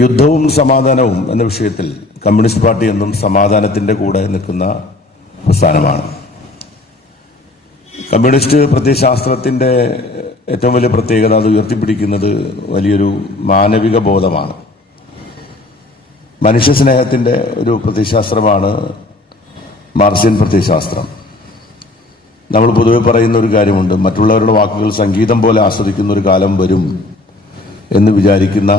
യുദ്ധവും സമാധാനവും എന്ന വിഷയത്തിൽ കമ്മ്യൂണിസ്റ്റ് പാർട്ടി എന്നും സമാധാനത്തിന്റെ കൂടെ നിൽക്കുന്ന പ്രസ്ഥാനമാണ്. കമ്മ്യൂണിസ്റ്റ് പ്രത്യയശാസ്ത്രത്തിന്റെ ഏറ്റവും വലിയ പ്രത്യേകത അത് ഉയർത്തിപ്പിടിക്കുന്നത് വലിയൊരു മാനവിക ബോധമാണ്. മനുഷ്യസ്നേഹത്തിന്റെ ഒരു പ്രത്യയശാസ്ത്രമാണ് മാർക്സിയൻ പ്രത്യയശാസ്ത്രം. നമ്മൾ പൊതുവെ പറയുന്ന ഒരു കാര്യമുണ്ട്, മറ്റുള്ളവരുടെ വാക്കുകൾ സംഗീതം പോലെ ആസ്വദിക്കുന്ന ഒരു കാലം വരും എന്ന് വിചാരിക്കുന്ന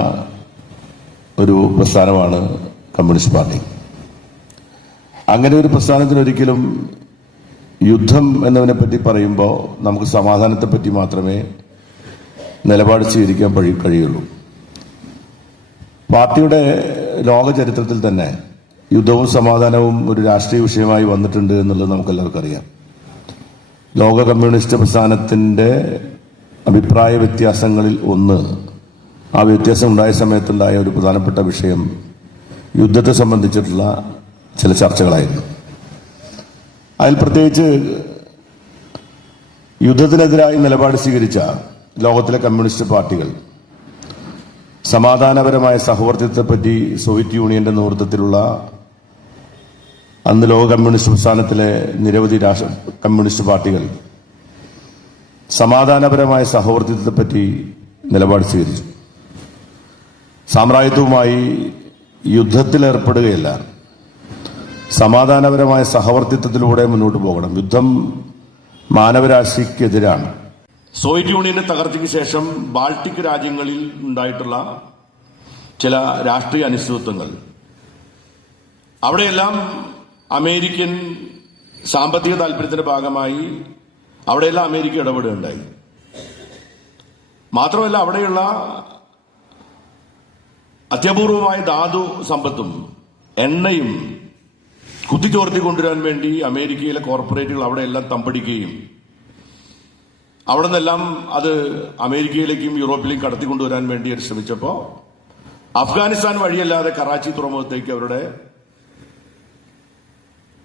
ഒരു പ്രസ്ഥാനമാണ് കമ്മ്യൂണിസ്റ്റ് പാർട്ടി. അങ്ങനെ ഒരു പ്രസ്ഥാനത്തിനൊരിക്കലും യുദ്ധം എന്നതിനെ പറ്റി പറയുമ്പോൾ നമുക്ക് സമാധാനത്തെപ്പറ്റി മാത്രമേ നിലപാട് സ്വീകരിക്കാൻ കഴിയുള്ളൂ. പാർട്ടിയുടെ ലോക ചരിത്രത്തിൽ തന്നെ യുദ്ധവും സമാധാനവും ഒരു രാഷ്ട്രീയ വിഷയമായി വന്നിട്ടുണ്ട് എന്നുള്ളത് നമുക്കെല്ലാവർക്കും അറിയാം. ലോക കമ്മ്യൂണിസ്റ്റ് പ്രസ്ഥാനത്തിന്റെ അഭിപ്രായ വ്യത്യാസങ്ങളിൽ ഒന്ന്, ആ വ്യത്യാസം ഉണ്ടായ സമയത്തുണ്ടായ ഒരു പ്രധാനപ്പെട്ട വിഷയം യുദ്ധത്തെ സംബന്ധിച്ചിട്ടുള്ള ചില ചർച്ചകളായിരുന്നു. അതിൽ പ്രത്യേകിച്ച് യുദ്ധത്തിനെതിരായി നിലപാട് സ്വീകരിച്ച ലോകത്തിലെ കമ്മ്യൂണിസ്റ്റ് പാർട്ടികൾ സമാധാനപരമായ സഹവർത്തിത്വത്തെപ്പറ്റി സോവിയറ്റ് യൂണിയന്റെ നേതൃത്വത്തിലുള്ള അന്ന് ലോക കമ്മ്യൂണിസ്റ്റ് പ്രസ്ഥാനത്തിലെ നിരവധി കമ്മ്യൂണിസ്റ്റ് പാർട്ടികൾ സമാധാനപരമായ സഹവർത്തിത്വത്തെപ്പറ്റി നിലപാട് സ്വീകരിച്ചു. സാമ്രാജ്യത്വവുമായി യുദ്ധത്തിലേർപ്പെടുകയല്ല, സമാധാനപരമായ സഹവർത്തിത്വത്തിലൂടെ മുന്നോട്ട് പോകണം. യുദ്ധം മാനവരാശിക്കെതിരാണ്. സോവിയറ്റ് യൂണിയന്റെ തകർച്ചയ്ക്ക് ശേഷം ബാൾട്ടിക് രാജ്യങ്ങളിൽ ഉണ്ടായിട്ടുള്ള ചില രാഷ്ട്രീയ അനിശ്ചിതത്വങ്ങൾ, അവിടെയെല്ലാം അമേരിക്കൻ സാമ്പത്തിക താല്പര്യത്തിന്റെ ഭാഗമായി അവിടെയെല്ലാം അമേരിക്ക ഇടപെടുകയുണ്ടായി. മാത്രമല്ല, അവിടെയുള്ള അത്യപൂർവമായ ധാതു സമ്പത്തും എണ്ണയും കുത്തിച്ചോർത്തി കൊണ്ടുവരാൻ വേണ്ടി അമേരിക്കയിലെ കോർപ്പറേറ്റുകൾ അവിടെയെല്ലാം തമ്പടിക്കുകയും അവിടെ നിന്നെല്ലാം അത് അമേരിക്കയിലേക്കും യൂറോപ്പിലേക്കും കടത്തിക്കൊണ്ടുവരാൻ വേണ്ടി ശ്രമിച്ചപ്പോൾ അഫ്ഗാനിസ്ഥാൻ വഴിയല്ലാതെ കറാച്ചി തുറമുഖത്തേക്ക് അവരുടെ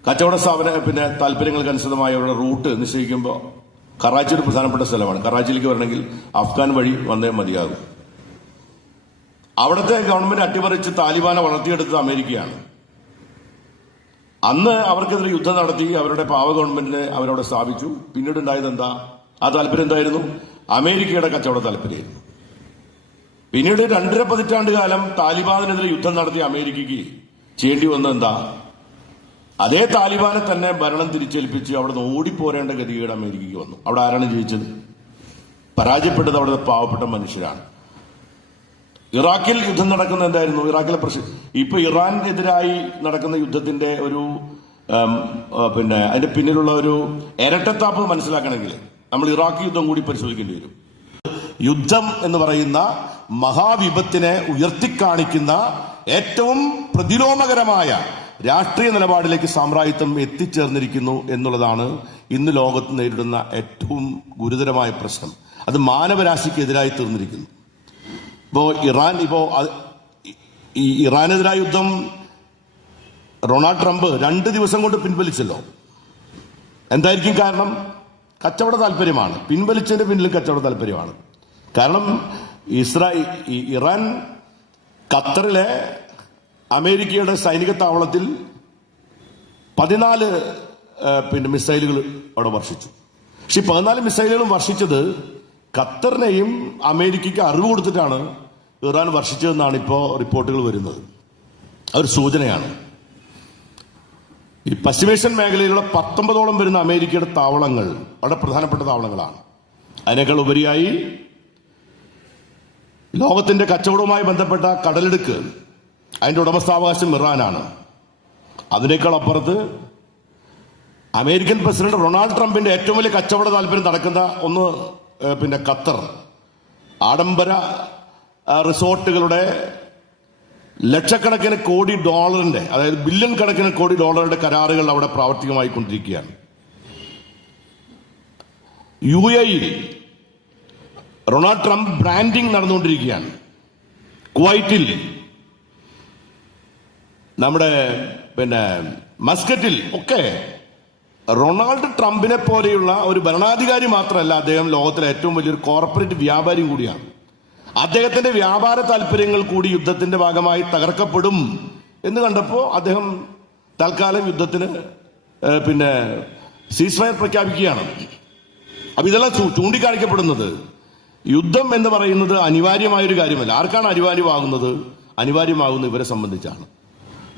കച്ചവട താല്പര്യങ്ങൾക്ക് അനുസൃതമായ അവരുടെ റൂട്ട് നിശ്ചയിക്കുമ്പോൾ കറാച്ചി ഒരു പ്രധാനപ്പെട്ട സ്ഥലമാണ്. കറാച്ചിയിലേക്ക് വരണമെങ്കിൽ അഫ്ഗാൻ വഴി വന്നേ മതിയാകും. അവിടുത്തെ ഗവൺമെന്റ് അട്ടിമറിച്ച് താലിബാനെ വളർത്തിയെടുത്തത് അമേരിക്കയാണ്. അന്ന് അവർക്കെതിരെ യുദ്ധം നടത്തി അവരുടെ പാവ ഗവൺമെന്റിനെ അവരവിടെ സ്ഥാപിച്ചു. പിന്നീട് ഉണ്ടായത് എന്താ? ആ താല്പര്യം എന്തായിരുന്നു? അമേരിക്കയുടെ കച്ചവട താല്പര്യമായിരുന്നു. പിന്നീട് 2.5 പതിറ്റാണ്ട് കാലം താലിബാനെതിരെ യുദ്ധം നടത്തിയ അമേരിക്കയ്ക്ക് ചെയ്യേണ്ടി വന്നത് എന്താ? അതേ താലിബാനെ തന്നെ ഭരണം തിരിച്ചേൽപ്പിച്ച് അവിടെ നിന്ന് ഓടിപ്പോരേണ്ട ഗതികേട് അമേരിക്കയ്ക്ക് വന്നു. അവിടെ ആരാണ് ജയിച്ചത്? പരാജയപ്പെട്ടത് അവിടുത്തെ പാവപ്പെട്ട മനുഷ്യരാണ്. ഇറാഖിൽ യുദ്ധം നടക്കുന്ന എന്തായിരുന്നു? ഇറാഖിലെ ഇപ്പൊ ഇറാനെതിരായി നടക്കുന്ന യുദ്ധത്തിന്റെ ഒരു അതിന്റെ പിന്നിലുള്ള ഒരു ഇരട്ടത്താപ്പ് മനസ്സിലാക്കണമെങ്കിൽ നമ്മൾ ഇറാഖ് യുദ്ധം കൂടി പരിശോധിക്കേണ്ടി വരും. യുദ്ധം എന്ന് പറയുന്ന മഹാവിപത്തിനെ ഉയർത്തിക്കാണിക്കുന്ന ഏറ്റവും പ്രതിലോമകരമായ രാഷ്ട്രീയ നിലപാടിലേക്ക് സാമ്രാജ്യത്വം എത്തിച്ചേർന്നിരിക്കുന്നു എന്നുള്ളതാണ് ഇന്ന് ലോകത്ത് നേരിടുന്ന ഏറ്റവും ഗുരുതരമായ പ്രശ്നം. അത് മാനവരാശിക്കെതിരായി തീർന്നിരിക്കുന്നു. ഈ ഇറാനെതിരായ യുദ്ധം ഡൊണാൾഡ് ട്രംപ് 2 ദിവസം കൊണ്ട് പിൻവലിച്ചല്ലോ. എന്തായിരിക്കും കാരണം? കച്ചവട താല്പര്യമാണ്. പിൻവലിച്ചതിന്റെ പിന്നിലും കച്ചവട താല്പര്യമാണ്. കാരണം ഇറാൻ ഖത്തറിലെ അമേരിക്കയുടെ സൈനിക താവളത്തിൽ 14 മിസൈലുകൾ അവിടെ വർഷിച്ചു. പക്ഷെ 14 മിസൈലുകളും വർഷിച്ചത് ഖത്തറിനെയും അമേരിക്കയ്ക്ക് അറിവ് കൊടുത്തിട്ടാണ് ഇറാൻ വർഷിച്ചതെന്നാണ് ഇപ്പോൾ റിപ്പോർട്ടുകൾ വരുന്നത്. അതൊരു സൂചനയാണ്. ഈ പശ്ചിമേഷ്യൻ മേഖലയിലുള്ള 19ഓളം വരുന്ന അമേരിക്കയുടെ താവളങ്ങൾ വളരെ പ്രധാനപ്പെട്ട താവളങ്ങളാണ്. അതിനേക്കാൾ ഉപരിയായി ലോകത്തിന്റെ കച്ചവടവുമായി ബന്ധപ്പെട്ട കടലെടുക്ക്, അതിന്റെ ഉടമസ്ഥാവകാശം ഇറാനാണ്. അതിനേക്കാൾ അപ്പുറത്ത് അമേരിക്കൻ പ്രസിഡന്റ് ഡൊണാൾഡ് ട്രംപിന്റെ ഏറ്റവും വലിയ കച്ചവട താല്പര്യം നടക്കുന്ന ഒന്ന് ഖത്തർ. ആഡംബര റിസോർട്ടുകളുടെ ലക്ഷക്കണക്കിന് കോടി ഡോളറിന്റെ, അതായത് ബില്യൺ കണക്കിന് കോടി ഡോളറിന്റെ കരാറുകൾ അവിടെ പ്രാവർത്തികമായി കൊണ്ടിരിക്കുകയാണ്. UAE റൊണാൾഡ് ട്രംപ് ബ്രാൻഡിംഗ് നടന്നുകൊണ്ടിരിക്കുകയാണ്. കുവൈറ്റിൽ, നമ്മുടെ മസ്കറ്റിൽ ഒക്കെ റൊണാൾഡ് ട്രംപിനെ പോലെയുള്ള ഒരു ഭരണാധികാരി മാത്രമല്ല, അദ്ദേഹം ലോകത്തിലെ ഏറ്റവും വലിയൊരു കോർപ്പറേറ്റ് വ്യാപാരിയും കൂടിയാണ്. അദ്ദേഹത്തിന്റെ വ്യാപാര താല്പര്യങ്ങൾ കൂടി യുദ്ധത്തിന്റെ ഭാഗമായി തകർക്കപ്പെടും എന്ന് കണ്ടപ്പോൾ അദ്ദേഹം തൽക്കാലം യുദ്ധത്തിന് സീസ് ഫയർ പ്രഖ്യാപിക്കുകയാണ്. അപ്പൊ ഇതെല്ലാം ചൂണ്ടിക്കാണിക്കപ്പെടുന്നത് യുദ്ധം എന്ന് പറയുന്നത് അനിവാര്യമായൊരു കാര്യമല്ല. ആർക്കാണ് അനിവാര്യമാകുന്നത്? അനിവാര്യമാകുന്നത് ഇവരെ സംബന്ധിച്ചാണ്.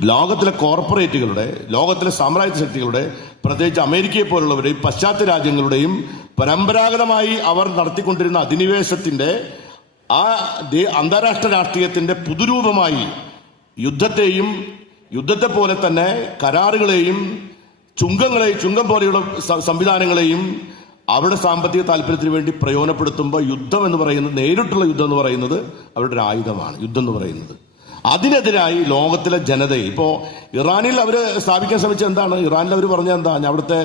ലോകത്തിലെ കോർപ്പറേറ്റുകളുടെ, ലോകത്തിലെ സാമ്രാജ്യ ശക്തികളുടെ, പ്രത്യേകിച്ച് അമേരിക്കയെ പോലുള്ളവരുടെയും പാശ്ചാത്യ രാജ്യങ്ങളുടെയും പരമ്പരാഗതമായി അവർ നടത്തിക്കൊണ്ടിരുന്ന അധിനിവേശത്തിന്റെ ആ അന്താരാഷ്ട്ര രാഷ്ട്രീയത്തിന്റെ പുതുരൂപമായി യുദ്ധത്തെ പോലെ തന്നെ കരാറുകളെയും ചുങ്കം പോലെയുള്ള സംവിധാനങ്ങളെയും അവരുടെ സാമ്പത്തിക താല്പര്യത്തിന് വേണ്ടി പ്രയോജനപ്പെടുത്തുമ്പോൾ യുദ്ധം എന്ന് പറയുന്നത്, നേരിട്ടുള്ള യുദ്ധം എന്ന് പറയുന്നത് അവരുടെ ഒരു ആയുധമാണ്. യുദ്ധം എന്ന് പറയുന്നത് അതിനെതിരായി ലോകത്തിലെ ജനതയെ, ഇപ്പോ ഇറാനിൽ അവർ സ്ഥാപിക്കാൻ ശ്രമിച്ച എന്താണ്? ഇറാനിൽ അവർ പറഞ്ഞ എന്താ? അവിടുത്തെ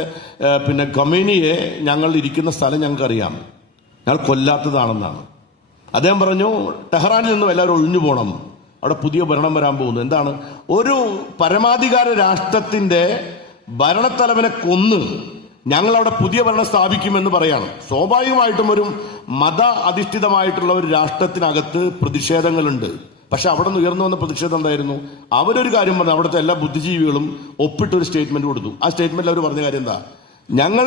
ഖമേനിയെ ഞങ്ങൾ ഇരിക്കുന്ന സ്ഥലം ഞങ്ങൾക്കറിയാം, ഞങ്ങൾ കൊല്ലാത്തതാണെന്നാണ്. അദ്ദേഹം പറഞ്ഞു ടെഹ്റാനിൽ നിന്നും എല്ലാവരും ഒഴിഞ്ഞു പോകണം, അവിടെ പുതിയ ഭരണം വരാൻ പോകുന്നു. എന്താണ്? ഒരു പരമാധികാര രാഷ്ട്രത്തിന്റെ ഭരണത്തലവനെ കൊന്ന് ഞങ്ങൾ അവിടെ പുതിയ ഭരണം സ്ഥാപിക്കുമെന്ന് പറയാണ്. സ്വാഭാവികമായിട്ടും ഒരു മത അധിഷ്ഠിതമായിട്ടുള്ള ഒരു രാഷ്ട്രത്തിനകത്ത് പ്രതിഷേധങ്ങളുണ്ട്. പക്ഷെ അവിടെ നിന്ന് ഉയർന്നു വന്ന പ്രതിഷേധം എന്തായിരുന്നു? അവരൊരു കാര്യം പറഞ്ഞു, അവിടുത്തെ എല്ലാ ബുദ്ധിജീവികളും ഒപ്പിട്ടൊരു സ്റ്റേറ്റ്മെന്റ് കൊടുത്തു. ആ സ്റ്റേറ്റ്മെന്റിൽ അവർ പറഞ്ഞ കാര്യം എന്താ? ഞങ്ങൾ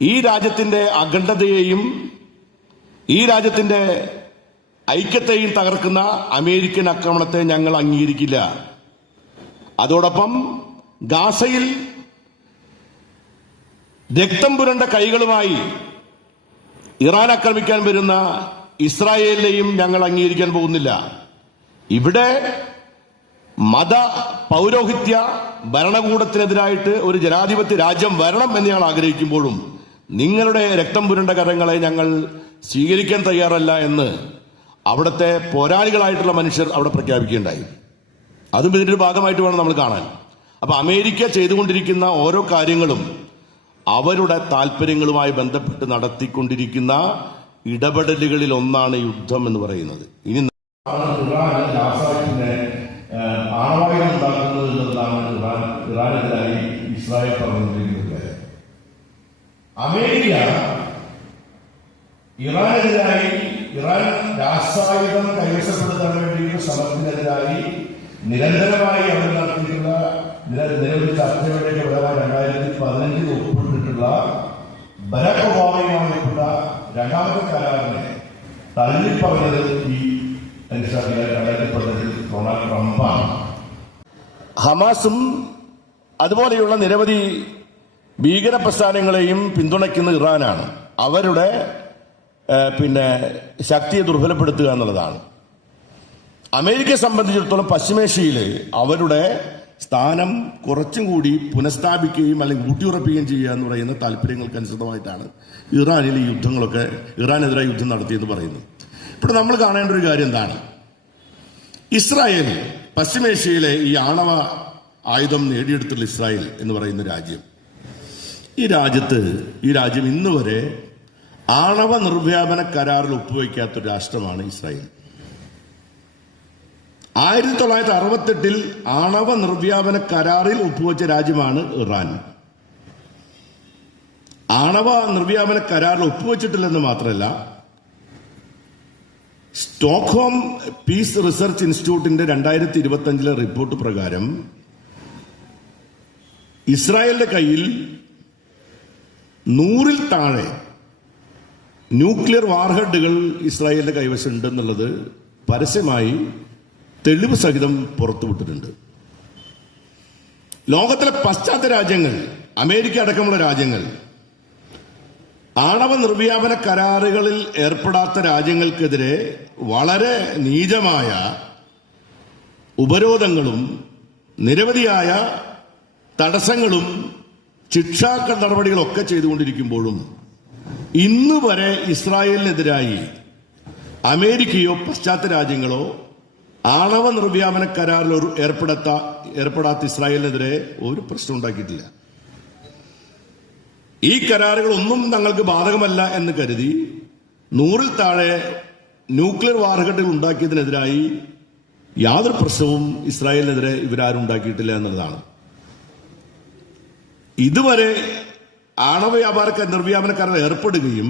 ഈ രാജ്യത്തിന്റെ അഖണ്ഡതയെയും ഈ രാജ്യത്തിന്റെ ഐക്യത്തെയും തകർക്കുന്ന അമേരിക്കൻ ആക്രമണത്തെ ഞങ്ങൾ അംഗീകരിക്കില്ല. അതോടൊപ്പം ഗാസയിൽ രക്തം പുരണ്ട കൈകളുമായി ഇറാൻ ആക്രമിക്കാൻ വരുന്ന ഇസ്രായേലിനെയും ഞങ്ങൾ അംഗീകരിക്കാൻ പോകുന്നില്ല. ഇവിടെ മത പൗരോഹിത്യ ഭരണകൂടത്തിനെതിരായിട്ട് ഒരു ജനാധിപത്യ രാജ്യം വരണം എന്ന് ഞങ്ങൾ ആഗ്രഹിക്കുമ്പോഴും നിങ്ങളുടെ രക്തം പുരണ്ട കരങ്ങളെ ഞങ്ങൾ സ്വീകരിക്കാൻ തയ്യാറല്ല എന്ന് അവിടുത്തെ പോരാളികളായിട്ടുള്ള മനുഷ്യർ അവിടെ പ്രഖ്യാപിക്കുകയുണ്ടായി. അതും ഇതിന്റെ ഒരു ഭാഗമായിട്ട് വേണം നമ്മൾ കാണാൻ. അപ്പൊ അമേരിക്ക ചെയ്തുകൊണ്ടിരിക്കുന്ന ഓരോ കാര്യങ്ങളും അവരുടെ താല്പര്യങ്ങളുമായി ബന്ധപ്പെട്ട് നടത്തിക്കൊണ്ടിരിക്കുന്ന ഇടപെടലുകളിൽ ഒന്നാണ് യുദ്ധം എന്ന് പറയുന്നത്. ഇനി ആണവായുധം ഉണ്ടാക്കുന്നത് എന്നുള്ളതാണ് ഇറാനെതിരായി ഇസ്രായേൽ പറഞ്ഞുകൊണ്ടിരിക്കുന്നത്. അമേരിക്ക ഇറാൻ രാസായുധം കൈവശപ്പെടുത്താൻ വേണ്ടിയുള്ള ശ്രമത്തിനെതിരായി നിരന്തരമായി അവർ നടത്തിയിട്ടുള്ള നിരവധി ചർച്ചകളുടെ ഫലമായി 2015 ഒപ്പിട്ടിട്ടുള്ള ബരാക് ഒബാമയുമായി ഒപ്പിട്ട രണ്ടാമത്തെ കരാറിനെ തള്ളിപ്പറഞ്ഞത് ഈ 2015 ഡൊണാൾഡ് ട്രംപാണ്. ഹമാസും അതുപോലെയുള്ള നിരവധി ഭീകര പ്രസ്ഥാനങ്ങളെയും പിന്തുണയ്ക്കുന്ന ഇറാനാണ്. അവരുടെ ശക്തിയെ ദുർബലപ്പെടുത്തുക എന്നുള്ളതാണ്. അമേരിക്കയെ സംബന്ധിച്ചിടത്തോളം പശ്ചിമേഷ്യയിൽ അവരുടെ സ്ഥാനം കുറച്ചും കൂടി പുനഃസ്ഥാപിക്കുകയും അല്ലെങ്കിൽ ഊട്ടിയുറപ്പിക്കുകയും ചെയ്യുക എന്ന് പറയുന്ന താല്പര്യങ്ങൾക്കനുസൃതമായിട്ടാണ് ഇറാനെതിരായി യുദ്ധം നടത്തിയെന്ന് പറയുന്നത്. ഇപ്പോൾ നമ്മൾ കാണേണ്ട ഒരു കാര്യം എന്താണ്? ഇസ്രായേൽ, പശ്ചിമേഷ്യയിലെ ഈ ആണവ ആയുധം നേടിയെടുത്തുള്ള ഇസ്രായേൽ എന്ന് പറയുന്ന രാജ്യം, ഈ രാജ്യം ഇന്ന് വരെ ആണവ നിർവ്യാപന കരാറിൽ ഒപ്പുവയ്ക്കാത്തൊരു രാഷ്ട്രമാണ് ഇസ്രായേൽ. 1968 ആണവ നിർവ്യാപന കരാറിൽ ഒപ്പുവെച്ച രാജ്യമാണ് ഇറാൻ. ആണവ നിർവ്യാപന കരാറിൽ ഒപ്പുവെച്ചിട്ടില്ലെന്ന് മാത്രമല്ല, സ്റ്റോക്ക്ഹോം പീസ് റിസർച്ച് ഇൻസ്റ്റിറ്റ്യൂട്ടിന്റെ 2025 റിപ്പോർട്ട് പ്രകാരം ഇസ്രായേലിന്റെ കയ്യിൽ 100-ൽ താഴെ ന്യൂക്ലിയർ വാർഹെഡുകൾ ഇസ്രായേലിന്റെ കൈവശമുണ്ടെന്നുള്ളത് പരസ്യമായി തെളിവ് സഹിതം പുറത്തുവിട്ടിട്ടുണ്ട്. ലോകത്തിലെ പാശ്ചാത്യ രാജ്യങ്ങൾ, അമേരിക്ക അടക്കമുള്ള രാജ്യങ്ങൾ ആണവ നിർവ്യാപന കരാറുകളിൽ ഏർപ്പെടാത്ത രാജ്യങ്ങൾക്കെതിരെ വളരെ നീചമായ ഉപരോധങ്ങളും നിരവധിയായ തടസ്സങ്ങളും ശിക്ഷാ നടപടികളൊക്കെ ചെയ്തുകൊണ്ടിരിക്കുമ്പോഴും ഇന്ന് വരെ ഇസ്രായേലിനെതിരായി അമേരിക്കയോ പാശ്ചാത്യ രാജ്യങ്ങളോ ആണവ നിർവ്യാപന കരാറിൽ ഏർപ്പെടാത്ത ഇസ്രായേലിനെതിരെ ഒരു പ്രശ്നം ഉണ്ടാക്കിയിട്ടില്ല. ഈ കരാറുകളൊന്നും തങ്ങൾക്ക് ബാധകമല്ല എന്ന് കരുതി 100-ൽ താഴെ ന്യൂക്ലിയർ വാർഹെഡുകൾ ഉണ്ടാക്കിയതിനെതിരായി യാതൊരു പ്രശ്നവും ഇസ്രായേലിനെതിരെ ഇവരാരും ഉണ്ടാക്കിയിട്ടില്ല എന്നുള്ളതാണ്. ഇതുവരെ ആണവ നിർവ്യാപന കരാറിൽ ഏർപ്പെടുകയും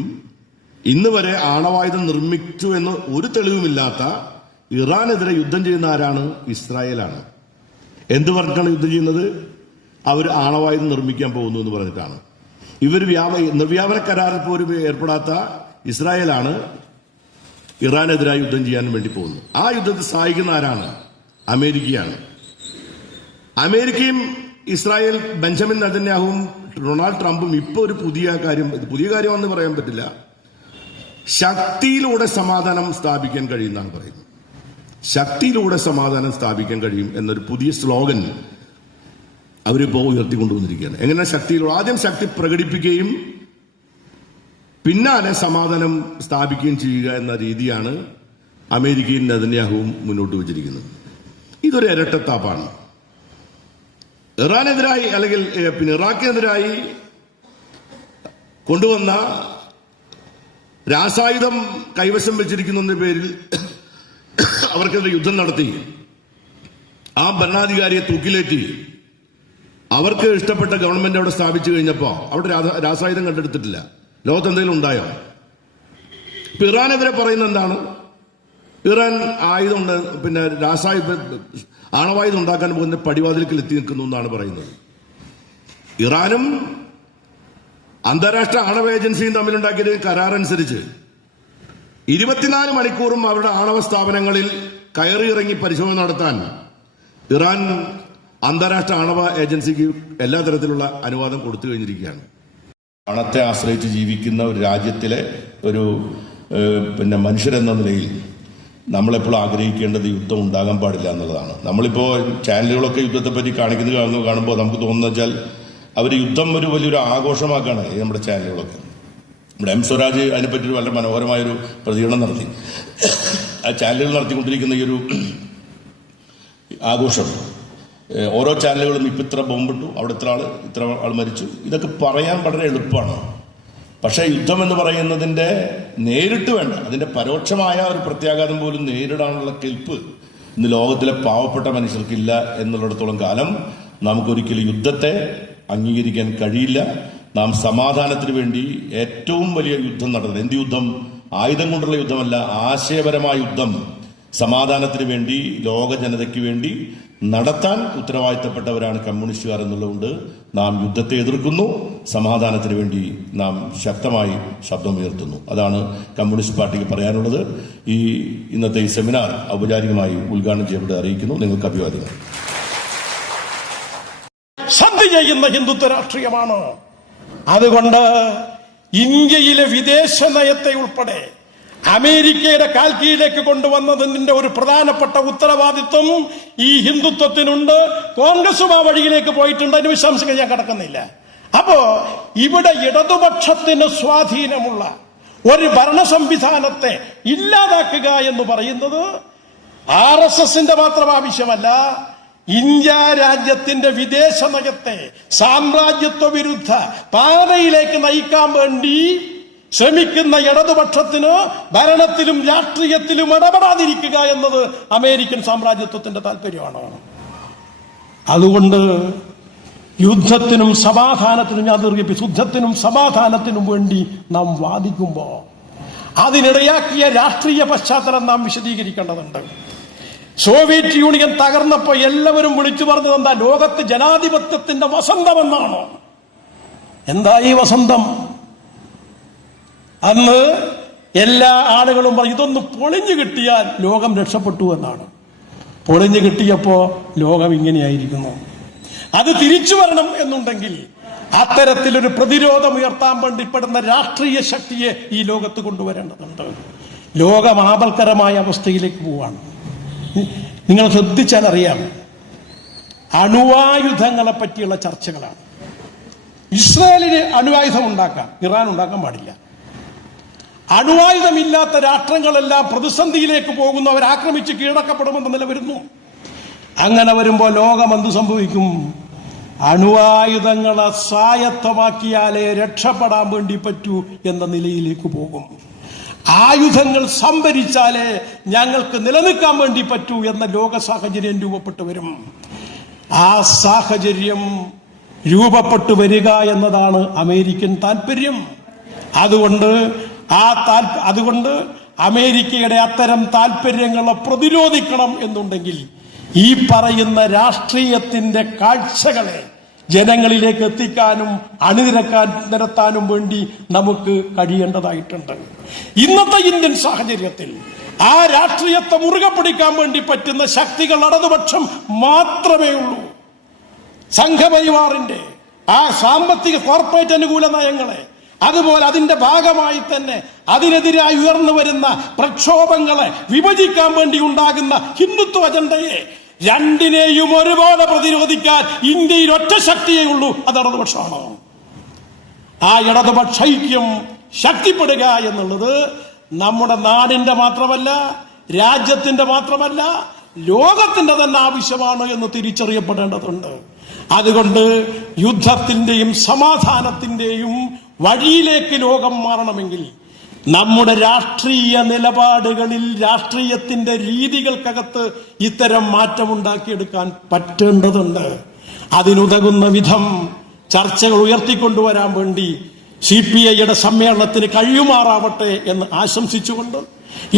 ഇന്ന് വരെ ആണവായുധം നിർമ്മിച്ചു എന്ന് ഒരു തെളിവുമില്ലാത്ത ഇറാനെതിരെ യുദ്ധം ചെയ്യുന്ന ആരാണ്? ഇസ്രായേലാണ്. എന്ത് പറഞ്ഞിട്ടാണ് യുദ്ധം ചെയ്യുന്നത്? അവർ ആണവായുധം നിർമ്മിക്കാൻ പോകുന്നു എന്ന് പറഞ്ഞിട്ടാണ്. ഇവർ നിർവ്യാപന കരാറിൽ പോലും ഏർപ്പെടാത്ത ഇസ്രായേലാണ് ഇറാനെതിരായി യുദ്ധം ചെയ്യാൻ വേണ്ടി പോകുന്നത്. ആ യുദ്ധത്തെ സഹായിക്കുന്ന ആരാണ്? അമേരിക്കയാണ്. അമേരിക്കയും ഇസ്രായേൽ, ബെഞ്ചമിൻ നെതന്യാഹുവും ഡൊണാൾഡ് ട്രംപും ഇപ്പൊ ഒരു പുതിയ കാര്യമാണെന്ന് പറയാൻ പറ്റില്ല, ശക്തിയിലൂടെ സമാധാനം സ്ഥാപിക്കാൻ കഴിയുമെന്നാണ് പറയുന്നത്. ശക്തിയിലൂടെ സമാധാനം സ്ഥാപിക്കാൻ കഴിയും എന്നൊരു പുതിയ സ്ലോഗൻ അവരിപ്പോൾ ഉയർത്തിക്കൊണ്ടുവന്നിരിക്കുകയാണ്. എങ്ങനെ ശക്തിയിലൂടെ? ആദ്യം ശക്തി പ്രകടിപ്പിക്കുകയും പിന്നാലെ സമാധാനം സ്ഥാപിക്കുകയും ചെയ്യുക എന്ന രീതിയാണ് അമേരിക്കയും നെതന്യാഹുവും മുന്നോട്ട് വച്ചിരിക്കുന്നത്. ഇതൊരു ഇരട്ടത്താപ്പാണ്. ഇറാനെതിരായി അല്ലെങ്കിൽ ഇറാഖിനെതിരായി കൊണ്ടുവന്ന രാസായുധം കൈവശം വെച്ചിരിക്കുന്നതിന്റെ പേരിൽ അവർക്കെതിരെ യുദ്ധം നടത്തി ആ ഭരണാധികാരിയെ തൂക്കിലേറ്റി അവർക്ക് ഇഷ്ടപ്പെട്ട ഗവൺമെന്റ് അവിടെ സ്ഥാപിച്ചു കഴിഞ്ഞപ്പോൾ അവിടെ രാസായുധം കണ്ടെടുത്തിട്ടില്ല. ലോകത്ത് എന്തെങ്കിലും ഉണ്ടായോ? ഇപ്പൊ ഇറാനെതിരെ പറയുന്നത് എന്താണ്? ഇറാൻ ആയുധം ആണവായുധം ഉണ്ടാക്കാൻ പോകുന്ന പടിവാതിൽക്കൽ എത്തി നിൽക്കുന്നു എന്നാണ് പറയുന്നത്. ഇറാനും അന്താരാഷ്ട്ര ആണവ ഏജൻസിയും തമ്മിലുണ്ടാക്കിയ കരാറനുസരിച്ച് 24 മണിക്കൂറും അവരുടെ ആണവ സ്ഥാപനങ്ങളിൽ കയറിയിറങ്ങി പരിശോധന നടത്താൻ ഇറാൻ അന്താരാഷ്ട്ര ആണവ ഏജൻസിക്ക് എല്ലാ തരത്തിലുള്ള അനുവാദം കൊടുത്തു കഴിഞ്ഞിരിക്കുകയാണ്. പണത്തെ ആശ്രയിച്ച് ജീവിക്കുന്ന ഒരു രാജ്യത്തിലെ ഒരു മനുഷ്യരെന്ന നിലയിൽ നമ്മളെപ്പോഴും ആഗ്രഹിക്കേണ്ടത് യുദ്ധം ഉണ്ടാകാൻ പാടില്ല എന്നുള്ളതാണ്. നമ്മളിപ്പോൾ ചാനലുകളൊക്കെ യുദ്ധത്തെപ്പറ്റി കാണുമ്പോൾ നമുക്ക് തോന്നുന്നത് വെച്ചാൽ അവർ യുദ്ധം വലിയൊരു ആഘോഷമാക്കാണ് നമ്മുടെ ചാനലുകളൊക്കെ. നമ്മുടെ എം സ്വരാജ് അതിനെപ്പറ്റി വളരെ മനോഹരമായൊരു പ്രതികരണം നടത്തി. ആ ചാനലുകൾ നടത്തിക്കൊണ്ടിരിക്കുന്ന ഈ ഒരു ആഘോഷം, ഓരോ ചാനലുകളും ഇപ്പം ഇത്ര ബോംബിട്ടു, അവിടെ ഇത്ര ആൾ മരിച്ചു, ഇതൊക്കെ പറയാൻ വളരെ എളുപ്പമാണ്. പക്ഷേ യുദ്ധം എന്ന് പറയുന്നതിൻ്റെ നേരിട്ട് വേണ്ട, അതിൻ്റെ പരോക്ഷമായ ഒരു പ്രത്യാഘാതം പോലും നേരിടാനുള്ള കെൽപ്പ് ഇന്ന് ലോകത്തിലെ പാവപ്പെട്ട മനുഷ്യർക്കില്ല എന്നുള്ളിടത്തോളം കാലം നമുക്കൊരിക്കലും യുദ്ധത്തെ അംഗീകരിക്കാൻ കഴിയില്ല. നാം സമാധാനത്തിന് വേണ്ടി ഏറ്റവും വലിയ യുദ്ധം നടത്തുന്നത്, എന്ത് യുദ്ധം? ആയുധം കൊണ്ടുള്ള യുദ്ധമല്ല, ആശയപരമായ യുദ്ധം സമാധാനത്തിന് വേണ്ടി, ലോക ജനതയ്ക്ക് വേണ്ടി നടത്താൻ ഉത്തരവാദിത്തപ്പെട്ടവരാണ് കമ്മ്യൂണിസ്റ്റുകാർ എന്നുള്ളതുകൊണ്ട് നാം യുദ്ധത്തെ എതിർക്കുന്നു, സമാധാനത്തിന് വേണ്ടി നാം ശക്തമായി ശബ്ദമുയർത്തുന്നു. അതാണ് കമ്മ്യൂണിസ്റ്റ് പാർട്ടിക്ക് പറയാനുള്ളത്. ഇന്നത്തെ ഈ സെമിനാർ ഔപചാരികമായി ഉദ്ഘാടനം ചെയ്യപ്പെട്ട് അറിയിക്കുന്നു. നിങ്ങൾക്ക് അഭിവാദ്യങ്ങൾ. സന്ധി ചെയ്യുന്ന ഹിന്ദുത്വ രാഷ്ട്രീയമാണ്. അതുകൊണ്ട് ഇന്ത്യയിലെ വിദേശ നയത്തെ ഉൾപ്പെടെ അമേരിക്കയുടെ കാൽക്കീഴിലേക്ക് കൊണ്ടുവന്നതിന്റെ ഒരു പ്രധാനപ്പെട്ട ഉത്തരവാദിത്വം ഈ ഹിന്ദുത്വത്തിനുണ്ട്. കോൺഗ്രസും ആ വഴിയിലേക്ക് പോയിട്ടുണ്ട്. അതിന് വിശദാംശങ്ങൾ ഞാൻ കടക്കുന്നില്ല. അപ്പോ ഇവിടെ ഇടതുപക്ഷത്തിന് സ്വാധീനമുള്ള ഒരു ഭരണ സംവിധാനത്തെ ഇല്ലാതാക്കുക എന്ന് പറയുന്നത് RSSന്റെ മാത്രം ആവശ്യമല്ല, ഇന്ത്യ രാജ്യത്തിന്റെ വിദേശ നയത്തെ സാമ്രാജ്യത്വ വിരുദ്ധ പാതയിലേക്ക് നയിക്കാൻ വേണ്ടി ശ്രമിക്കുന്ന ഇടതുപക്ഷത്തിന് ഭരണത്തിലും രാഷ്ട്രീയത്തിലും ഇടപെടാതിരിക്കുക എന്നത് അമേരിക്കൻ സാമ്രാജ്യത്വത്തിന്റെ താല്പര്യമാണ്. അതുകൊണ്ട് യുദ്ധത്തിനും സമാധാനത്തിനും, ഞാൻ ദീർഘിപ്പിച്ചു, യുദ്ധത്തിനും സമാധാനത്തിനും വേണ്ടി നാം വാദിക്കുമ്പോൾ അതിനിടയാക്കിയ രാഷ്ട്രീയ പശ്ചാത്തലം നാം വിശദീകരിക്കേണ്ടതുണ്ട്. സോവിയറ്റ് യൂണിയൻ തകർന്നപ്പോൾ എല്ലാവരും വിളിച്ചു പറഞ്ഞത് എന്താ? ലോകത്ത് ജനാധിപത്യത്തിന്റെ വസന്തമെന്നാണ്. എന്താ ഈ വസന്തം? അന്ന് എല്ലാ ആളുകളും പറഞ്ഞു ഇതൊന്ന് പൊളിഞ്ഞു കിട്ടിയാൽ ലോകം രക്ഷപ്പെട്ടു എന്നാണ്. പൊളിഞ്ഞു കിട്ടിയപ്പോ ലോകം ഇങ്ങനെയായിരിക്കുന്നു. അത് തിരിച്ചു വരണം എന്നുണ്ടെങ്കിൽ അത്തരത്തിലൊരു പ്രതിരോധം ഉയർത്താൻ വേണ്ടിപ്പെടുന്ന രാഷ്ട്രീയ ശക്തിയെ ഈ ലോകത്ത് കൊണ്ടുവരേണ്ടതുണ്ട്. ലോകം ആപൽക്കരമായ അവസ്ഥയിലേക്ക് പോവാണ്. നിങ്ങൾ ശ്രദ്ധിച്ചാൽ അറിയാം, അണുവായുധങ്ങളെ പറ്റിയുള്ള ചർച്ചകളാണ്. ഇസ്രായേലിന് അണുവായുധം ഉണ്ടാക്കാം, ഇറാൻ ഉണ്ടാക്കാൻ പാടില്ല. അണുവായുധമില്ലാത്ത രാഷ്ട്രങ്ങളെല്ലാം പ്രതിസന്ധിയിലേക്ക് പോകുന്നു, അവർ ആക്രമിച്ച് കീഴടക്കപ്പെടുമെന്ന നില വരുന്നു. അങ്ങനെ വരുമ്പോൾ ലോകം എന്ത് സംഭവിക്കും? അണുവായുധങ്ങളെ സ്വായത്തമാക്കിയാലേ രക്ഷപ്പെടാൻ വേണ്ടി പറ്റൂ എന്ന നിലയിലേക്ക് പോകും. ആയുധങ്ങൾ സംഭരിച്ചാലേ ഞങ്ങൾക്ക് നിലനിൽക്കാൻ വേണ്ടി പറ്റൂ എന്ന ലോക സാഹചര്യം രൂപപ്പെട്ടു വരും. ആ സാഹചര്യം രൂപപ്പെട്ടു വരിക എന്നതാണ് അമേരിക്കൻ താല്പര്യം. അതുകൊണ്ട് അതുകൊണ്ട് അമേരിക്കയുടെ അത്തരം താല്പര്യങ്ങളെ പ്രതിരോധിക്കണം എന്നുണ്ടെങ്കിൽ ഈ പറയുന്ന രാഷ്ട്രീയത്തിന്റെ കാഴ്ചകളെ ജനങ്ങളിലേക്ക് എത്തിക്കാനും നിരത്താനും വേണ്ടി നമുക്ക് കഴിയേണ്ടതായിട്ടുണ്ട്. ഇന്നത്തെ ഇന്ത്യൻ സാഹചര്യത്തിൽ ആ രാഷ്ട്രീയത്തെ മുറുകെ പിടിക്കാൻ വേണ്ടി പറ്റുന്ന ശക്തികൾ ഇടതുപക്ഷം മാത്രമേ ഉള്ളൂ. സംഘപരിവാറിന്റെ ആ സാമ്പത്തിക കോർപ്പറേറ്റ് അനുകൂല നയങ്ങളെ, അതുപോലെ അതിന്റെ ഭാഗമായി തന്നെ അതിനെതിരായി ഉയർന്നു വരുന്ന പ്രക്ഷോഭങ്ങളെ വിഭജിക്കാൻ വേണ്ടി ഉണ്ടാകുന്ന ഹിന്ദുത്വ അജണ്ടയെ രണ്ടിനെയും ഒരുപോലെ പ്രതിരോധിക്കാൻ ഇന്ത്യയിൽ ഒറ്റ ശക്തിയേ ഉള്ളൂ, അത് ഇടതുപക്ഷമാണ്. ആ ഇടതുപക്ഷ ഐക്യം ശക്തിപ്പെടുക എന്നുള്ളത് നമ്മുടെ നാടിന്റെ മാത്രമല്ല, രാജ്യത്തിന്റെ മാത്രമല്ല, ലോകത്തിന്റെ തന്നെ ആവശ്യമാണ് എന്ന് തിരിച്ചറിയപ്പെടേണ്ടതുണ്ട്. അതുകൊണ്ട് യുദ്ധത്തിന്റെയും സമാധാനത്തിന്റെയും വഴിയിലേക്ക് ലോകം മാറണമെങ്കിൽ നമ്മുടെ രാഷ്ട്രീയ നിലപാടുകളിൽ, രാഷ്ട്രീയത്തിന്റെ രീതികൾക്കകത്ത് ഇത്തരം മാറ്റമുണ്ടാക്കിയെടുക്കാൻ പറ്റേണ്ടതുണ്ട്. അതിനുതകുന്ന വിധം ചർച്ചകൾ ഉയർത്തിക്കൊണ്ടുവരാൻ വേണ്ടി CPIയുടെ സമ്മേളനത്തിന് കഴിയുമാറാവട്ടെ എന്ന് ആശംസിച്ചുകൊണ്ട്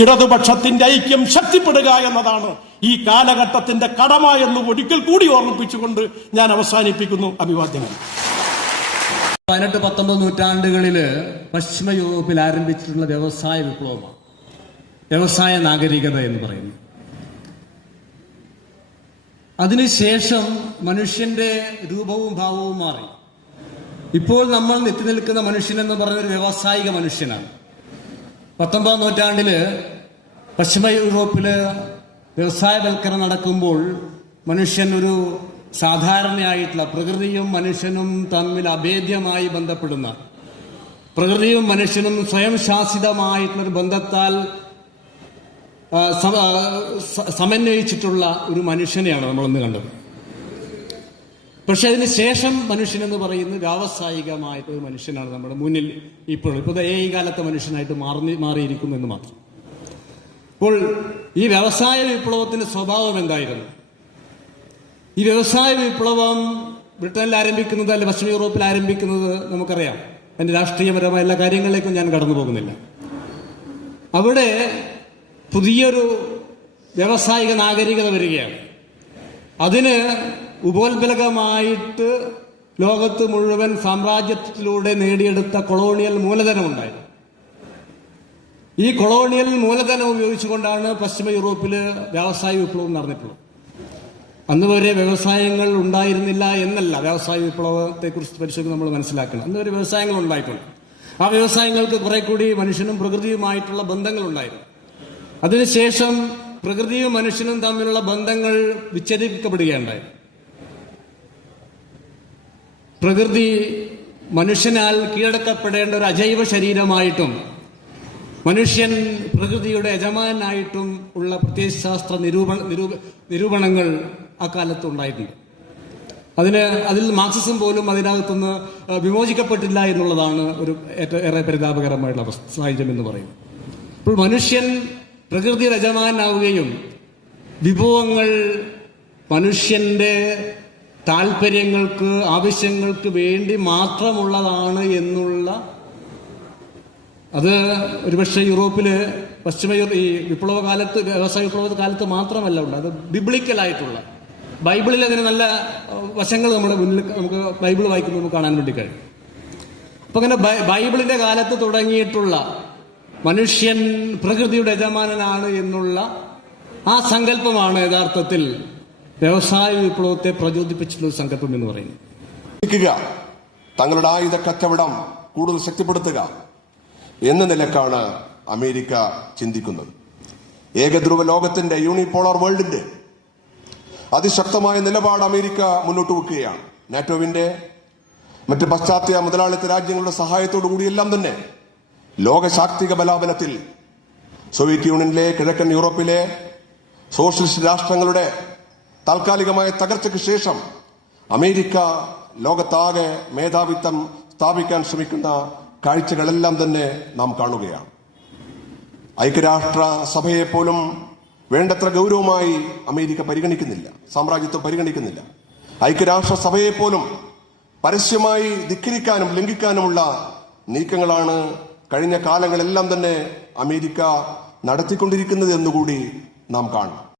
ഇടതുപക്ഷത്തിന്റെ ഐക്യം ശക്തിപ്പെടുക എന്നതാണ് ഈ കാലഘട്ടത്തിന്റെ കടമ എന്ന് ഒരിക്കൽ കൂടി ഓർമ്മിപ്പിച്ചുകൊണ്ട് ഞാൻ അവസാനിപ്പിക്കുന്നു. അഭിവാദ്യങ്ങൾ. 18-19 നൂറ്റാണ്ടുകളില് പശ്ചിമ യൂറോപ്പിൽ ആരംഭിച്ചിട്ടുള്ള വ്യവസായ വിപ്ലവമാണ് വ്യവസായ നാഗരികത എന്ന് പറയുന്നത്. അതിനുശേഷം മനുഷ്യന്റെ രൂപവും ഭാവവും മാറി. ഇപ്പോൾ നമ്മൾ എത്തി നിൽക്കുന്ന മനുഷ്യൻ എന്ന് പറയുന്ന ഒരു വ്യാവസായിക മനുഷ്യനാണ്. 19 നൂറ്റാണ്ടില് പശ്ചിമ യൂറോപ്പില് വ്യവസായവൽക്കരണം നടക്കുമ്പോൾ മനുഷ്യൻ ഒരു സാധാരണയായിട്ടുള്ള പ്രകൃതിയും മനുഷ്യനും തമ്മിൽ അഭേദ്യമായി ബന്ധപ്പെടുന്ന, പ്രകൃതിയും മനുഷ്യനും സ്വയം ശാസിതമായിട്ടുള്ളൊരു ബന്ധത്താൽ സമന്വയിച്ചിട്ടുള്ള ഒരു മനുഷ്യനെയാണ് നമ്മളൊന്ന് കണ്ടത്. പക്ഷെ അതിന് ശേഷം മനുഷ്യൻ എന്ന് പറയുന്നത് വ്യാവസായികമായിട്ടൊരു മനുഷ്യനാണ് നമ്മുടെ മുന്നിൽ ഇപ്പോൾ ഈ കാലത്തെ മനുഷ്യനായിട്ട് മാറിയിരിക്കുന്നു എന്ന് മാത്രം. അപ്പോൾ ഈ വ്യവസായ വിപ്ലവത്തിന്റെ സ്വഭാവം എന്തായിരുന്നു? ഈ വ്യവസായ വിപ്ലവം ബ്രിട്ടനിൽ ആരംഭിക്കുന്നത് അല്ലെ പശ്ചിമ യൂറോപ്പിൽ ആരംഭിക്കുന്നത് നമുക്കറിയാം. അതിന്റെ രാഷ്ട്രീയപരമായ എല്ലാ കാര്യങ്ങളിലേക്കും ഞാൻ കടന്നു പോകുന്നില്ല. അവിടെ പുതിയൊരു വ്യാവസായിക നാഗരികത വരികയാണ്. അതിന് ഉപോത്ബലകമായിട്ട് ലോകത്ത് മുഴുവൻ സാമ്രാജ്യത്തിലൂടെ നേടിയെടുത്ത കൊളോണിയൽ മൂലധനമുണ്ടായിരുന്നു. ഈ കൊളോണിയൽ മൂലധനം ഉപയോഗിച്ചുകൊണ്ടാണ് പശ്ചിമ യൂറോപ്പില് വ്യാവസായ വിപ്ലവം നടന്നിട്ടുള്ളത്. അന്ന് വരെ വ്യവസായങ്ങൾ ഉണ്ടായിരുന്നില്ല എന്നല്ല, വ്യവസായ വിപ്ലവത്തെ കുറിച്ച് പരിശോധിച്ച് നമ്മൾ മനസ്സിലാക്കണം. അന്ന് വരെ വ്യവസായങ്ങൾ ഉണ്ടായിട്ടുണ്ട്. ആ വ്യവസായങ്ങൾക്ക് കുറെ കൂടി മനുഷ്യനും പ്രകൃതിയുമായിട്ടുള്ള ബന്ധങ്ങൾ ഉണ്ടായിരുന്നു. അതിനുശേഷം പ്രകൃതിയും മനുഷ്യനും തമ്മിലുള്ള ബന്ധങ്ങൾ വിച്ഛേദിക്കപ്പെടുകയുണ്ടായി. പ്രകൃതി മനുഷ്യനാൽ കീഴടക്കപ്പെടേണ്ട ഒരു അജൈവ ശരീരമായിട്ടും മനുഷ്യൻ പ്രകൃതിയുടെ യജമാനായിട്ടും ഉള്ള പ്രത്യയശാസ്ത്ര നിരൂപണങ്ങൾ അക്കാലത്ത് ഉണ്ടായിട്ടുണ്ട്. അതിൽ മാർക്സിസം പോലും അതിനകത്തുനിന്ന് വിമോചിക്കപ്പെട്ടില്ല എന്നുള്ളതാണ് ഒരു ഏറെ പരിതാപകരമായിട്ടുള്ള സാഹചര്യം എന്ന് പറയുന്നത്. അപ്പോൾ മനുഷ്യൻ പ്രകൃതി യജമാനാവുകയും വിഭവങ്ങൾ മനുഷ്യന്റെ താല്പര്യങ്ങൾക്ക്, ആവശ്യങ്ങൾക്ക് വേണ്ടി മാത്രമുള്ളതാണ് എന്നുള്ള, അത് ഒരുപക്ഷെ യൂറോപ്പില് ഈ വിപ്ലവകാലത്ത്, വ്യവസായ വിപ്ലവ കാലത്ത് മാത്രമല്ല ഉണ്ട്. അത് ബിബ്ലിക്കലായിട്ടുള്ള, ബൈബിളിൽ അതിന് നല്ല വശങ്ങൾ നമ്മുടെ മുന്നിൽ നമുക്ക് ബൈബിൾ വായിക്കുമ്പോൾ നമുക്ക് കാണാൻ വേണ്ടി കഴിയും. അപ്പൊ അങ്ങനെ ബൈബിളിന്റെ കാലത്ത് തുടങ്ങിയിട്ടുള്ള മനുഷ്യൻ പ്രകൃതിയുടെ യജമാനനാണ് എന്നുള്ള ആ സങ്കല്പമാണ് യഥാർത്ഥത്തിൽ വ്യവസായ വിപ്ലവത്തെ പ്രചോദിപ്പിച്ചിട്ടുള്ള ഒരു സങ്കല്പം എന്ന് പറയുന്നത്. തങ്ങളുടെ ആയുധ കച്ചവടം കൂടുതൽ ശക്തിപ്പെടുത്തുക എന്ന നിലക്കാണ് അമേരിക്ക ചിന്തിക്കുന്നത്. ഏകധ്രുവ ലോകത്തിന്റെ, യൂണിപോളാർ വേൾഡിന്റെ അതിശക്തമായ നിലപാട് അമേരിക്ക മുന്നോട്ട് വെക്കുകയാണ്. നാറ്റോവിന്റെ മറ്റ് പാശ്ചാത്യ മുതലാളിത്ത രാജ്യങ്ങളുടെ സഹായത്തോടു കൂടിയെല്ലാം തന്നെ ലോകശാക്തിക ബലാബലത്തിൽ സോവിയറ്റ് യൂണിയനിലെ, കിഴക്കൻ യൂറോപ്പിലെ സോഷ്യലിസ്റ്റ് രാഷ്ട്രങ്ങളുടെ താൽക്കാലികമായ തകർച്ചയ്ക്ക് ശേഷം അമേരിക്ക ലോകത്താകെ മേധാവിത്വം സ്ഥാപിക്കാൻ ശ്രമിക്കുന്ന കാഴ്ചകളെല്ലാം തന്നെ നാം കാണുകയാണ്. ഐക്യരാഷ്ട്ര സഭയെപ്പോലും വേണ്ടത്ര ഗൗരവമായി അമേരിക്ക പരിഗണിക്കുന്നില്ല, സാമ്രാജ്യത്വം പരിഗണിക്കുന്നില്ല. ഐക്യരാഷ്ട്ര സഭയെപ്പോലും പരസ്യമായി ധിക്കരിക്കാനും ലംഘിക്കാനുമുള്ള നീക്കങ്ങളാണ് കഴിഞ്ഞ കാലങ്ങളെല്ലാം തന്നെ അമേരിക്ക നടത്തിക്കൊണ്ടിരിക്കുന്നത് എന്നുകൂടി നാം കാണണം.